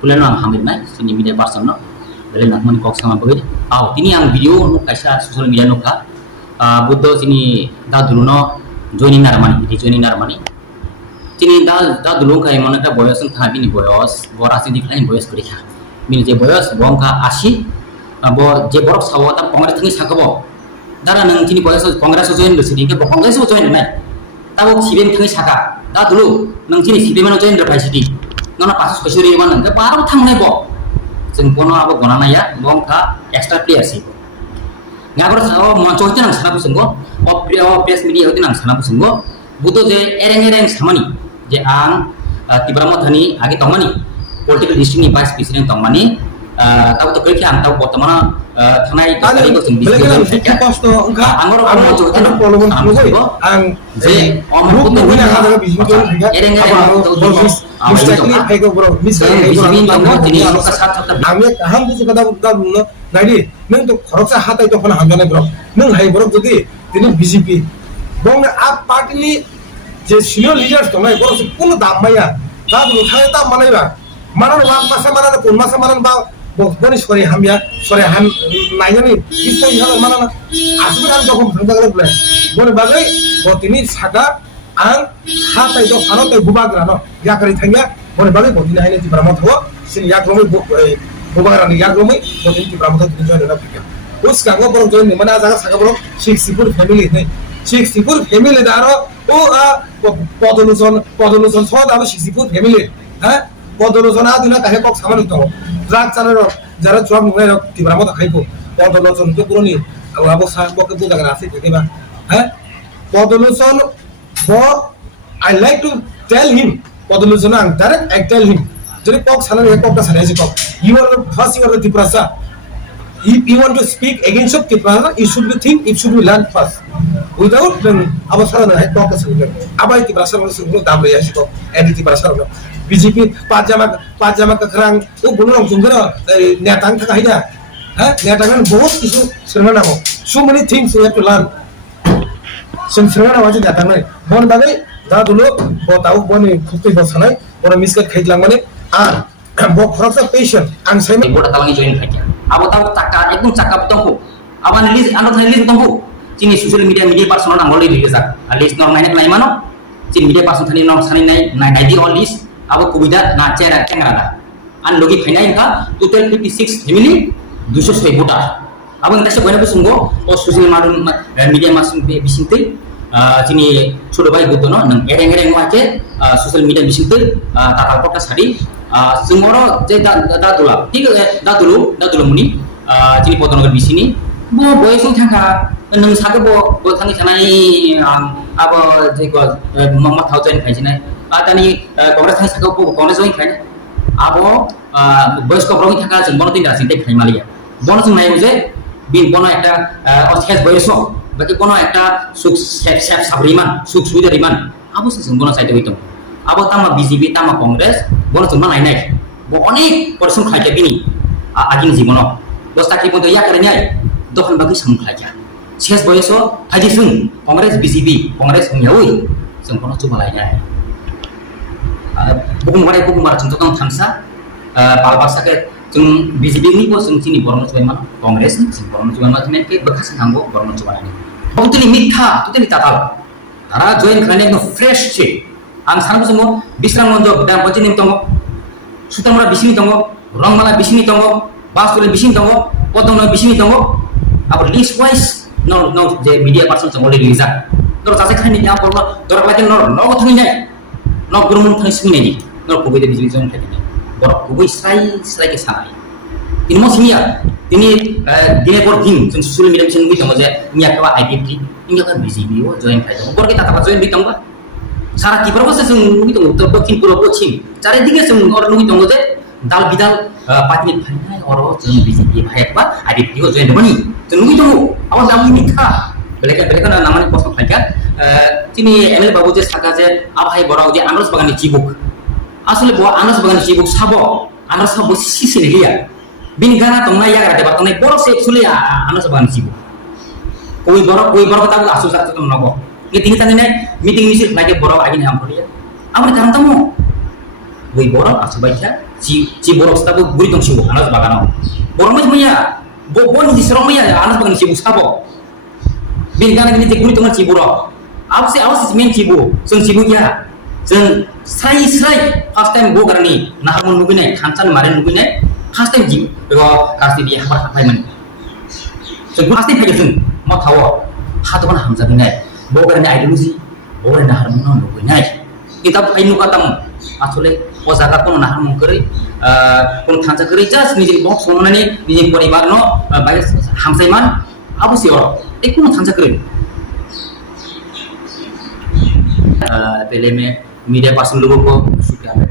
kuleno ang hamid na sini media person no bele nak man kok sama bagi tini ang video no kaisa social media no ka buddo sini da dulu no joining narmani tini da dulu kai mon একটা বয়স থা বিনি বয়স বড় আছে দিখানি বয়স করি খা মিনি যে বয়স বংকা 80 abo je borok sawo ta kongres thingi sakabo dara nang tini bয়স kongres join do sini ke kongres join nai tabo sibem thingi saka da dulu nang tini sibem no join do pai sidi nona pasu sosuri man ke baro thangnai bo जों कोनो abo gona ya bongka extra player si ngabro sawo moncho hote nang sana busenggo o press media hote nang sana busenggo buto je ereng samani je ang tibramo thani age tongmani political history ni vice president tongmani tahu to kerja tahu bottomana thanai kali ko sing bisnis posto engka angor moncho hote nang polomon ang je omru to wina ada bisnis ereng mistakli pego bro mistakli tini ka sat sat আমি হাম কিছু কথা বলতে না নাইদি নং তো খরচা হাতাই তখন হামজানে ব্রো নং হাই ব্রো যদি তিনি বিজেপি বং আপ পার্টি যে সিনিয়র লিডার তো নাই বড় কোন দাম মাইয়া দাম উঠায় দাম মানাইবা মানানো ওয়ান মাসে মানানো কোন মাসে মানানো বা বনি সরে হামিয়া সরে হাম নাইজানি কিছু ইহাল মানানা আসবে আর তখন ভাঙা গেল বলে বনে বাগাই তিনি সাকা আং হাতাই তো ফানতে বুবাগ্রা ন ইয়াকারি থাঙ্গা বনে বাগাই বদিন হাইনে জিব্রা মত হো sin yak lomi bubagarani yak lomi bodin ti bramoda tin join na pikya us kanga borok join ni mana jaga saga borok Sheikhsipur family ne Sheikhsipur family daro o podoluson so da Sheikhsipur family ha podoluson adina kahe kok samani to drug chanar jara drug ngai rok ti bramoda khaipo podoluson ke puroni abo sa boke budagar ase thekeba ha podoluson bo I like to tell him podoluson ang direct I tell him যদি cock সালার এক ককটা সালাই আছে cock you are the first you are the Tiprasa if you want to speak against of Tiprasa you should be think it should be learn first without then abo সালার এক ককটা সালাই abai Tiprasa no suno dam le asi কক anti Tiprasa no BJP pajama ka khrang o bulo rong sunggara netang thaka haida ha netang bahut kisu sirna namo so many things you have to learn sirna namu je netang nai bon bagai da dulo botau boni khutoi bosanai ora miskat khaitlang mane আর bo khoroksa patient ang sai boda talangi join khaja abo tahu caka ekdum caka tongku aban list ando thani list tongku chini social media person na ngoli rijak list nor nai nai mano chini media person thani nor sani nai di all list abo kubida na chera kengra da an logi khainai ka total 56 family 206 voter abo ngta se boina busunggo o social media masun bisinte chini chodo bai gotono nang ereng wache social media bisinte tatal pokta sari singoro je da dula ঠিক da dulu muni chini potonogar bisini bo boyesung thangka nang sake bo thangi sanai abo je ko mama thauchen khaisina tani kongres thang sake bo kongres join khai abo boyes ko progi thangka jeng bono tin rasinte khai malia bono jeng nai je bin bono ekta অশেষ বয়স বাকি কোনো একটা সুখ safe সাবরিমান সুখ সুবিধারিমান abo sing bono saite hoitom abo tama BJP tama kongres bono chuma nai অনেক পরিশ্রম খাইতে বিনি আগিন জীবন বস্তা কি বন্ধ ইয়া করে নাই দখন বাকি সাম খাইয়া শেষ বয়স ফাইদি সুং কংগ্রেস BJP কংগ্রেস হইয়াওই जों কোনো চুমা লাই নাই বুকুমার जों তখন থামসা পালবাসাকে जों BJP ni bo जों চিনি বরণ চুবাইমান কংগ্রেস ni जों বরণ চুবাইমান তুমি কে বখাস নাঙ্গো বরণ চুবানানি ততলি মিথ্যা ততলি তাতাল তারা জয়েন খানে একদম ফ্রেশ ছে আং সানবো जों বিশ্রাম মঞ্জ দাম বজি নিম তঙ্গ সুতমরা বিসিনি তঙ্গ রংমালা বিসিনি তঙ্গ বাসতুলে বিসিনি তঙ্গ পতংনা বিসিনি তঙ্গ আবার লিস্ট ওয়াইজ নো যে মিডিয়া পারসন সঙ্গ অলরেডি রিজার্ভ দর চাসে খানি না করব দর লাগে নগ থাকি নাই নগ গুরুমন থাকি সিনি নাই নর কবিতে বিজলি জন থাকি নাই বড় কবি স্রাই কে সানাই তিনি মসিয়া তিনি দিনে পর দিন जों সোশ্যাল মিডিয়া বিসিনি মি তঙ্গ যে মিয়া কাবা আইডেন্টি ইংয়া কা BJP ও জয়েন খাই তঙ্গ বরকে তাতা জয়েন বিতঙ্গ সারা কি প্রসেস जों नुगि दङ उत्तर पश्चिम पूर्व पश्चिम चारिदिके जों और नुगि दङ जे दाल बिदाल पार्टी फाइनाय और जों BJP भाइबा आइडेन्टिटी को जइन दमनि जों नुगि दङ आवाज आमि मिथा बेलेका नामानि प्रश्न फाइका तिनी एमएल बाबु जे साका जे आभाइ बराव जे आनरस बागाननि चिबुक আসলে ব আনরস বাগানनि चिबुक साबो आनरस साबो सिसिने लिया बिन गाना तंगना या गाते बातने बरो से एक्चुअली आनरस बागाननि चिबुक कोई बरो कता आसु साथ तुम नगो ये तीन तने मीटिंग मिसिल लागे बरो आगिन हम भलिया आमर कारण तमो बै borok asubaikya ci borok stabo guri tong sibo anas bagano borok mai maya bo ni serong maya anas bagan sibo stabo bin kana ni guri tong ci borok awse men cibo जों cibo ya जों स्राय first time go garani naharmun lubinai khansan maren lubinai first time ji bego rasti bi habar hapaimon जों first time फैगोन जों मा थावो हादोन हामजाबिनाय bo garani ideology bo garani naharmun lubinai kitab ainu katam asole o jaga kono naharmun kori kono thansa kori just niji bok sonani niji poribar no bai hamsaiman abusio ekono thansa kori पहले मैं media person लोगों को शुक्रिया